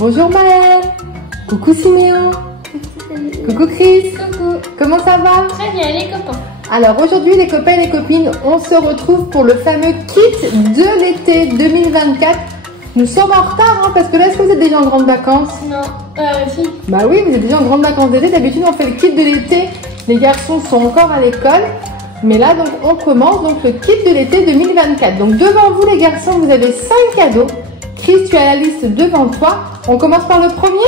Bonjour Maëlle. Coucou Siméon. Coucou Chris. Coucou. Comment ça va? Très bien les copains. Alors aujourd'hui les copains et les copines, on se retrouve pour le fameux kit de l'été 2024. Nous sommes en retard hein, parce que là, est-ce que vous êtes déjà en grande vacances? Non, si. Bah oui, vous êtes déjà en grande vacances d'été. D'habitude on fait le kit de l'été. Les garçons sont encore à l'école. Mais là donc on commence donc le kit de l'été 2024. Donc devant vous les garçons, vous avez 5 cadeaux. Chris, tu as la liste devant toi. On commence par le premier.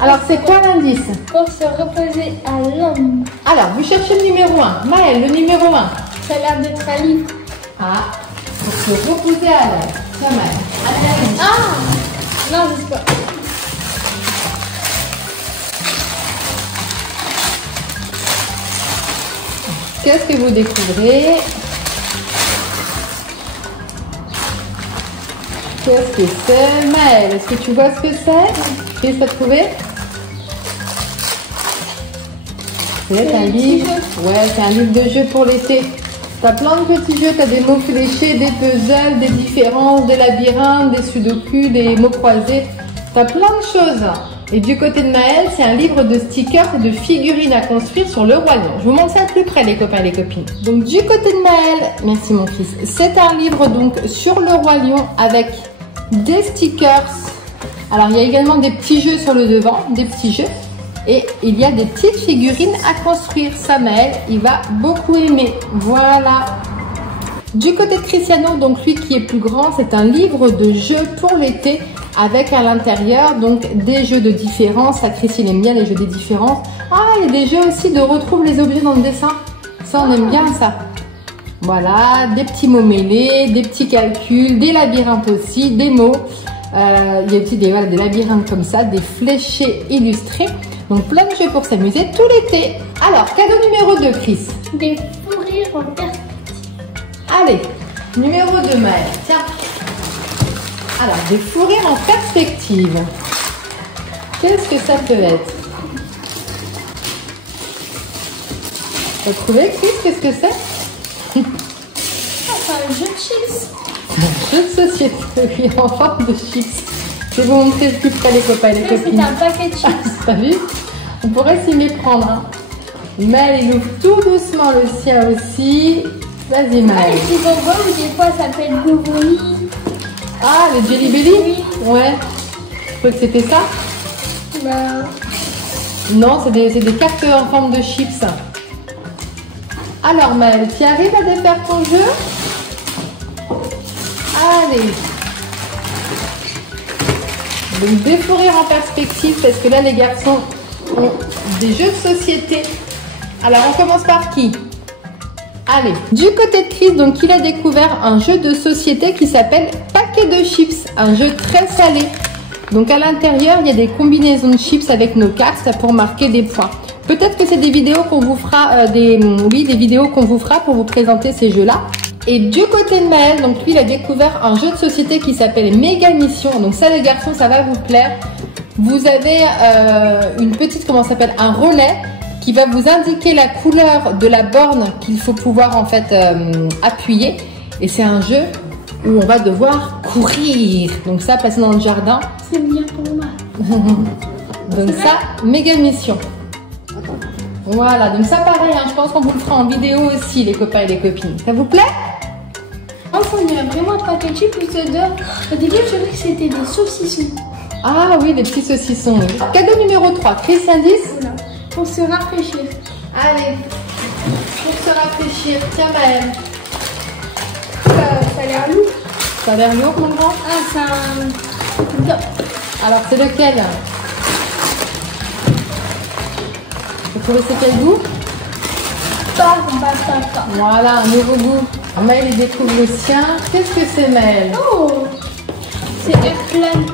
Alors c'est quoi l'indice? Pour se reposer à l'homme. Alors vous cherchez le numéro 1. Maëlle, le numéro 1. Ça a l'air d'être un livre. Ah, pour se reposer à l'aise. Pas mal. Allez, allez. Ah non, je sais pas. Qu'est-ce que vous découvrez? Qu'est-ce que c'est? Maëlle, est-ce que tu vois ce que c'est? Chris, t'as trouvé? C'est un livre. Ouais, c'est un livre de jeux pour l'été. T'as plein de petits jeux, t'as des mots fléchés, des puzzles, des différences, des labyrinthes, des sudoku, des mots croisés. T'as plein de choses. Et du côté de Maëlle, c'est un livre de stickers et de figurines à construire sur le roi lion. Je vous montre ça de plus près les copains et les copines. Donc du côté de Maëlle, merci mon fils, c'est un livre donc sur le roi lion avec des stickers. Alors il y a également des petits jeux sur le devant, des petits jeux. Et il y a des petites figurines à construire. Ça Maëlle, il va beaucoup aimer. Voilà. Du côté de Cristiano, donc lui qui est plus grand, c'est un livre de jeux pour l'été avec à l'intérieur donc des jeux de différence. Ça, Chris, il aime bien les jeux de différence. Ah, il y a des jeux aussi de retrouve les objets dans le dessin. Ça, on aime bien ça. Voilà, des petits mots mêlés, des petits calculs, des labyrinthes aussi, des mots. Il y a aussi des labyrinthes comme ça, des fléchés illustrés. Donc plein de jeux pour s'amuser tout l'été. Alors, cadeau numéro 2, Chris. Des fous rires en perspective. Allez, numéro 2, Maëlle. Tiens. Alors, des fous rires en perspective. Qu'est-ce que ça peut être? T'as trouvé, Chris? Qu'est-ce que c'est? Ah, c'est un jeu de chips. Un jeu de société, oui, en forme de chips. Je vais vous montrer plus près les copains et les copines. C'est un paquet de chips. T'as vu? On pourrait s'y méprendre. Hein. Maëlle, il ouvre tout doucement le sien aussi. Vas-y, Ah, Maëlle. les petits bonbons, ou des fois ça s'appelle Boubouli. Ah, le Jelly Belly? Oui. Ouais. Je crois que c'était ça? Bah, Non, c'est des cartes en forme de chips. Alors, Maëlle, tu arrives à défaire ton jeu? Allez. Donc, des fous rires en perspective, parce que là, les garçons ont des jeux de société. Alors, on commence par qui? Allez, du côté de Chris, donc il a découvert un jeu de société qui s'appelle Paquet de chips, un jeu très salé. Donc à l'intérieur, il y a des combinaisons de chips avec nos cartes pour marquer des points. Peut-être que c'est des vidéos qu'on vous fera, des vidéos qu'on vous fera pour vous présenter ces jeux-là. Et du côté de Maëlle, donc lui, il a découvert un jeu de société qui s'appelle Méga Mission. Donc ça, les garçons, ça va vous plaire. Vous avez une petite, comment ça s'appelle, un relais qui va vous indiquer la couleur de la borne qu'il faut pouvoir en fait appuyer. Et c'est un jeu où on va devoir courir. Donc ça, passer dans le jardin. c'est bien pour moi. Donc ça, méga mission. Voilà, donc ça pareil, hein, je pense qu'on vous le fera en vidéo aussi, les copains et les copines. Ça vous plaît? Enfin, on dirait vraiment un paquet de chips plus dedans. Au début, je croyais que c'était des saucissons. Ah oui, des petits saucissons. Oui. Cadeau numéro 3, Chris, indice? Voilà. Pour se rafraîchir. Allez, pour se rafraîchir. Tiens, Maëlle. Ça a l'air lourd. Ça a l'air lourd, mon grand? Ah, c'est un... Alors, c'est lequel? Vous trouvez c'est quel goût? Pas. Voilà, un nouveau goût. Maëlle, il découvre le sien. Qu'est-ce que c'est, Maëlle? Oh, c'est Airplane.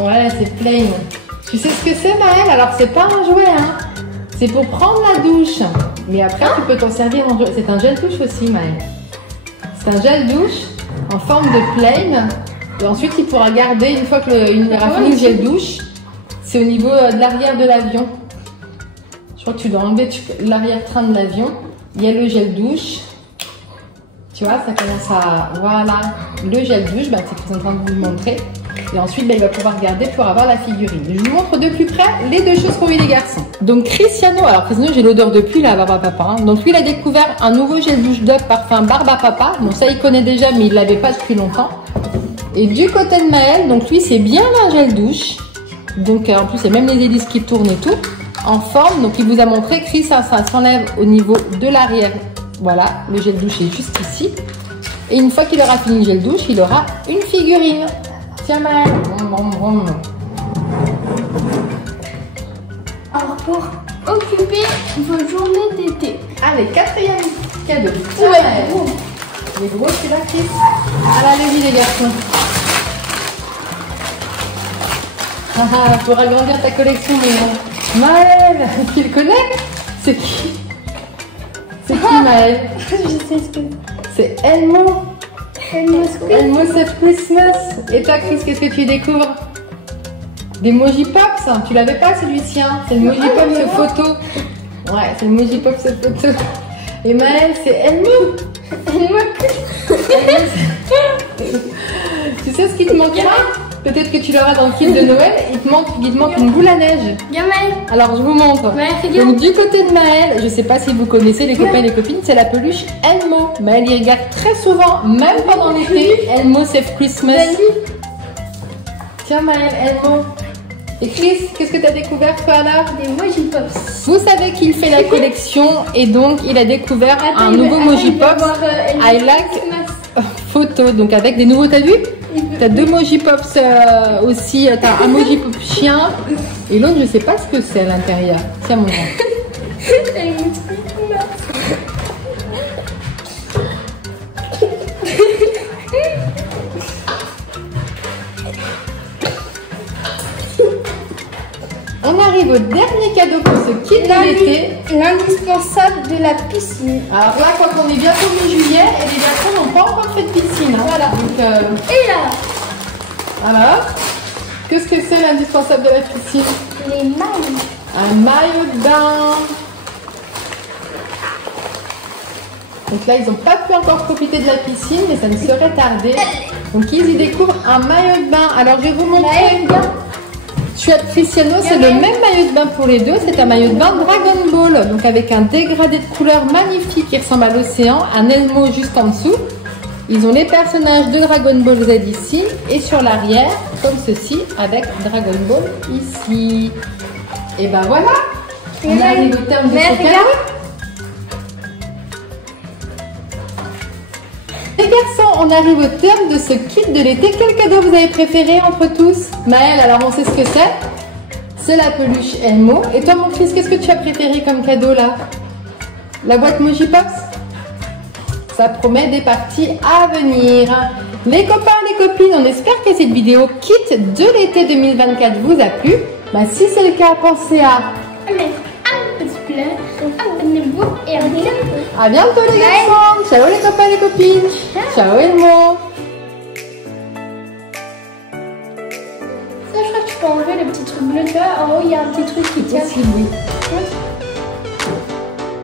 Ouais, c'est plain. Tu sais ce que c'est, Maëlle? Alors, c'est pas un jouet, hein. C'est pour prendre la douche. Mais après, tu peux t'en servir en jouet. C'est un gel douche aussi, Maëlle. C'est un gel douche en forme de plain. Et ensuite, il pourra garder, une fois qu'il aura fini le gel douche, c'est au niveau de l'arrière de l'avion. Je crois que tu dois enlever l'arrière-train de l'avion. Il y a le gel douche. Tu vois, ça commence à... Voilà, le gel douche, bah, c'est en train de vous le montrer. Et ensuite, il va pouvoir regarder pour avoir la figurine. Je vous montre de plus près les deux choses qu'ont eu les garçons. Donc Cristiano, alors Cristiano, j'ai l'odeur depuis la barbe à papa. Hein. Donc lui, il a découvert un nouveau gel douche Dove parfum barbe à papa. Bon, ça, il connaît déjà, mais il l'avait pas depuis longtemps. Et du côté de Maël, donc lui, c'est bien un gel douche. Donc en plus, il y a même les hélices qui tournent et tout. En forme, donc il vous a montré que ça s'enlève au niveau de l'arrière. Voilà, le gel douche est juste ici. Et une fois qu'il aura fini le gel douche, il aura une figurine. Tiens Maël. Alors pour occuper vos journées d'été. Allez, quatrième cadeau. Ouais. Les gros, c'est la Chris. Allez, les garçons. Pour agrandir ta collection, mais Maël, tu le connais? C'est qui? C'est qui Maël? Je sais ce que c'est Elmo. Elmo Save Christmas. Et toi Chris, qu'est-ce que tu découvres? Des Mojipops, hein. Tu l'avais pas celui-ci, hein. C'est le Mojipops photo. Ouais, c'est le Mojipops photo. Et Maël, c'est Elmo. Elmo. Tu sais ce qui te manquera? Peut-être que tu l'auras dans le kit de Noël. Il te manque une boule à neige. Maël. Alors je vous montre. Donc du côté de Maël, je sais pas si vous connaissez les copains et les copines, c'est la peluche Elmo. Maël y regarde très souvent, même pendant l'été. Elmo Save Christmas. Tiens Maël, Elmo. Et Chris, qu'est-ce que tu as découvert toi là? Des Mojipops. Vous savez qu'il fait la collection et donc il a découvert un nouveau Mojipops I Like photo. Donc avec des nouveaux, t'as vu? T'as deux Mojipops aussi, t'as un Mojipop chien et l'autre je sais pas ce que c'est à l'intérieur. Tiens mon grand. On arrive au dernier cadeau pour ce kit de l'été. L'indispensable de la piscine. Alors là, quand on est bientôt mi-juillet et les garçons n'ont pas encore fait de piscine. Hein. Voilà. Donc, et là. Alors, qu'est-ce que c'est l'indispensable de la piscine? Les maillots. Un maillot de bain. Donc là, ils n'ont pas pu encore profiter de la piscine, mais ça ne saurait tarder. Donc ils y découvrent un maillot de bain. Alors je vais vous montrer. Tu as Cristiano, c'est le même maillot de bain pour les deux. C'est un maillot de bain Dragon Ball. Donc avec un dégradé de couleurs magnifique qui ressemble à l'océan. Un Elmo juste en dessous. Ils ont les personnages de Dragon Ball Z ici. Et sur l'arrière, comme ceci, avec Dragon Ball ici. Et ben voilà. On arrive au terme de ce cadeau. Les garçons, on arrive au terme de ce kit de l'été. Quel cadeau vous avez préféré entre tous? Maël, alors on sait ce que c'est. C'est la peluche Elmo. Et toi mon fils, qu'est-ce que tu as préféré comme cadeau là? La boîte Mojipops? Ça promet des parties à venir. Les copains, les copines, on espère que cette vidéo kit de l'été 2024 vous a plu. Bah, si c'est le cas, pensez à mettre un petit poulet, abonnez-vous et à bientôt. À bientôt les garçons. Ciao les copains, les copines. Ciao Elmo. Ça, je crois que tu peux enlever le petit truc bleu. Tu vois, en haut, il y a un petit truc qui tient. Oui.